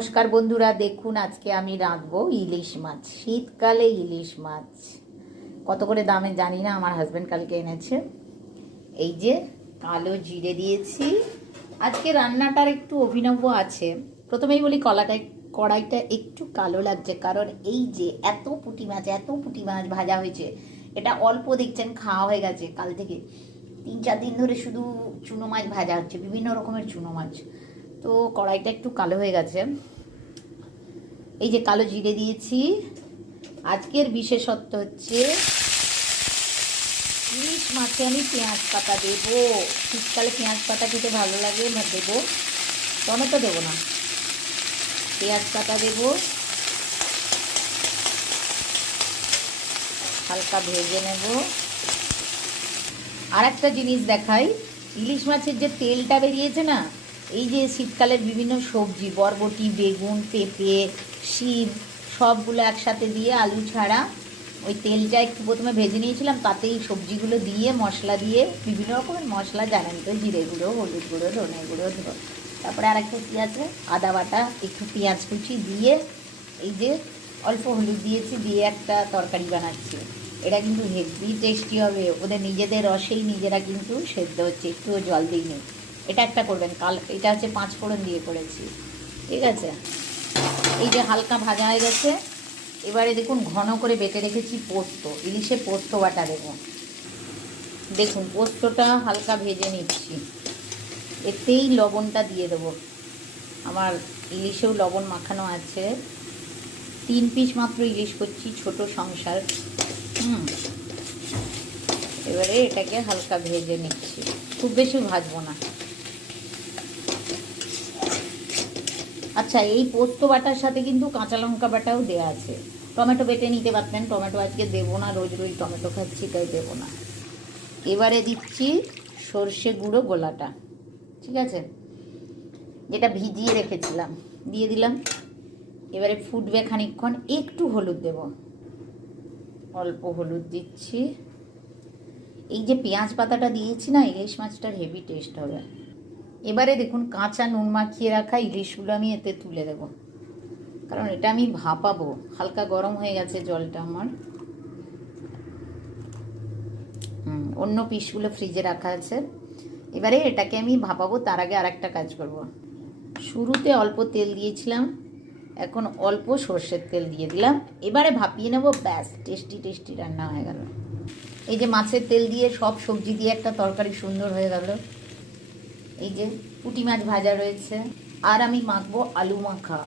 নমস্কার বন্ধুরা, দেখুন আজকে আমি রাঁধবো ইলিশ মাছ। শীতকালে ইলিশ মাছ কত করে দামে জানি না, আমার হাজবেন্ড কালকে এনেছে। এই যে কালো জিরে দিয়েছি। আজকে রান্নাটার একটু অভিনব আছে। প্রথমেই বলি কড়াইটা একটু কালো লাগছে, কারণ এই যে এত পুঁটি মাছ ভাজা হয়েছে। এটা অল্প দেখছেন খাওয়া হয়ে গেছে। কাল থেকে 3-4 দিন ধরে শুধু চুনো মাছ ভাজা হচ্ছে, বিভিন্ন রকমের চুনো মাছ। তো কড়াইটা একটু কালো হয়ে গেছে। এই যে কালো জিরে দিয়েছি। আজকের বিশেষত্ব হচ্ছে ইলিশ মাছে আমি পেঁয়াজ পাতা দেবো। শীতকালে পেঁয়াজ পাতা খেতে ভালো লাগে, দেবো। টমেটো দেবো না, পেঁয়াজ পাতা দেবো। হালকা ভেজে নেব। আর একটা জিনিস দেখাই, ইলিশ মাছের যে তেলটা বেরিয়েছে না, এই যে শীতকালের বিভিন্ন সবজি, বরবটি, বেগুন, পেঁপে, শিম, সবগুলো একসাথে দিয়ে আলু ছাড়া ওই তেলটা একটু প্রথমে ভেজে নিয়েছিলাম, তাতেই সবজিগুলো দিয়ে মশলা দিয়ে বিভিন্ন রকমের মশলা জানেন তো, জিরে গুঁড়ো, হলুদ গুঁড়ো, ধনে গুঁড়ো, তারপরে আর একটা কী আছে, আদা বাটা, একটু পেঁয়াজ কুচি দিয়ে এই যে অল্প হলুদ দিয়েছি, দিয়ে একটা তরকারি বানাচ্ছি। এটা কিন্তু হেভি টেস্টি হবে। ওদের নিজেদের রসেই নিজেরা কিন্তু সেদ্ধ হচ্ছে, একটুও জল দিইনি। এটা একটা করবেন। এটা হচ্ছে 5 ফোড়ন দিয়ে করেছি, ঠিক আছে। এই যে হালকা ভাজা হয়ে গেছে। এবারে দেখুন ঘন করে বেটে রেখেছি পোস্ত, ইলিশে পোস্ত বাটা দেবো। দেখুন পোস্তটা হালকা ভেজে নিচ্ছি, এতেই লবণটা দিয়ে দেবো। আমার ইলিশেও লবণ মাখানো আছে। 3 পিস মাত্র ইলিশ করছি, ছোট সংসার। এবারে এটাকে হালকা ভেজে নিচ্ছি, খুব বেশি ভাজবো না। আচ্ছা, এই পোস্ত বাটার সাথে কিন্তু কাঁচা লঙ্কা বাটাও দেওয়া আছে। টমেটো বেটে নিতে পারতেন, টমেটো আজকে দেবো না, রোজ রোজ টমেটো খাচ্ছি তাই দেবো না। এবারে দিচ্ছি সর্ষে গুঁড়ো গোলাটা, ঠিক আছে, যেটা ভিজিয়ে রেখেছিলাম, দিয়ে দিলাম। এবারে ফুটবে খানিকক্ষণ, একটু হলুদ দেব, অল্প হলুদ দিচ্ছি। এই যে পেঁয়াজ পাতাটা দিয়েছি না, ইলিশ মাছটার হেভি টেস্ট হবে। এবারে দেখুন কাঁচা নুন মাখিয়ে রাখা ইলিশগুলো আমি এতে তুলে দেব, কারণ এটা আমি ভাপাবো। হালকা গরম হয়ে গেছে জলটা আমার। অন্য পিসগুলো ফ্রিজে রাখা আছে। এবারে এটাকে আমি ভাপাবো। তার আগে আর একটা কাজ করব। শুরুতে অল্প তেল দিয়েছিলাম, এখন অল্প সর্ষের তেল দিয়ে দিলাম। এবারে ভাপিয়ে নেব, ব্যাস টেস্টি টেস্টি রান্না হয়ে গেল। এই যে মাছের তেল দিয়ে সব সবজি দিয়ে একটা তরকারি সুন্দর হয়ে গেল। এই যে পুঁটি মাছ ভাজা রয়েছে, আর আমি মাখবো আলু মাখা।